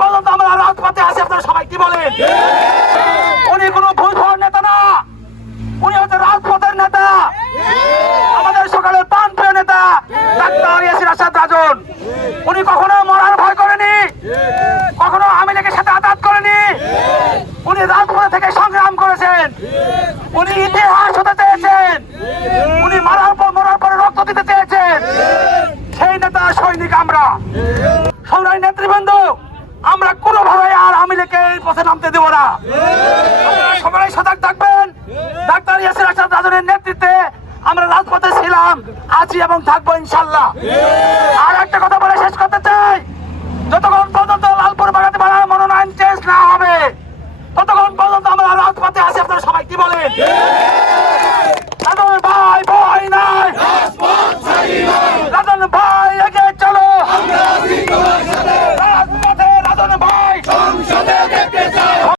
পর্যন্ত আমরা রাজপথে আছি, আপনারা সবাই কি বলেন? উনি কোনো ভুল ভর নেতা না। উনি হচ্ছে রাজপথের নেতা। আমাদের সকালে প্রাণপ্রিয় নেতা, ডাক্তার ইয়াসির আসাদ রাজন। উনি কখনো মরার ভয় করেনি। কখনো আমি সাথে আঘাত করেনি। উনি রাজপথ থেকে সংগ্রাম করেছেন। উনি ইতিহাস হতে চেয়েছেন। উনি মারার পর মরার পর রক্ত দিতে চেয়েছেন। সেই নেতা সৈনিক আমরা। সৌরাই নেতৃবৃন্দ আমরা কোনোভাবে আর আমি এই পথে নামতে দেব না। সবাই সজাগ থাকবেন। ডাক্তার ইয়াসির আসাদ রাজনের নেতৃত্বে আমরা রাজপথে ছিলাম, আছি এবং থাকব ইনশাল্লাহ আর একটা কথা বলে শেষ করতে চাই। যতক্ষণ পর্যন্ত লালপুর বাগাতে পাড়া মনোনয়ন চেঞ্জ না হবে, ততক্ষণ পর্যন্ত আমরা রাজপথে আছি। আপনারা সবাই কি বলেন?